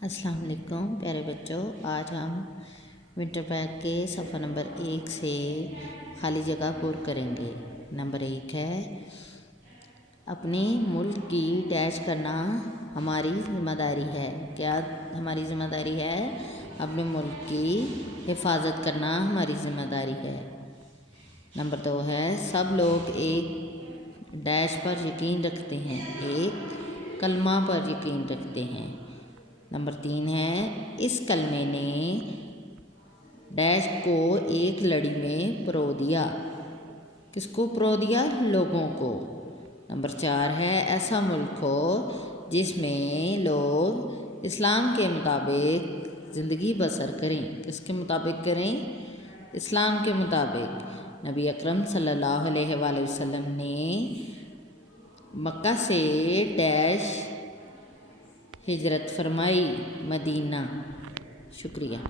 अस्सलाम वालेकुम प्यारे बच्चों, आज हम विंटर पैक के सफ़ा नंबर 1 से खाली जगह पूर्ण करेंगे। नंबर 1 है अपने मुल्क की डैश करना हमारी ज़िम्मेदारी है। क्या हमारी ज़िम्मेदारी है? अपने मुल्क की हिफाजत करना हमारी ज़िम्मेदारी है। नंबर 2 है सब लोग एक डैश पर यकीन रखते हैं, एक कलमा पर यकीन रखते हैं। नंबर 3 है इस कलमे ने डैश को एक लड़ी में परो दिया। किसको परो दिया? लोगों को। नंबर 4 है ऐसा मुल्क हो जिसमें लोग इस्लाम के मुताबिक ज़िंदगी बसर करें। किसके मुताबिक करें? इस्लाम के मुताबिक। नबी अकरम सल्लल्लाहु अलैहि वसल्लम ने मक्का से डैश हिजरत फरमाई, मदीना। शुक्रिया।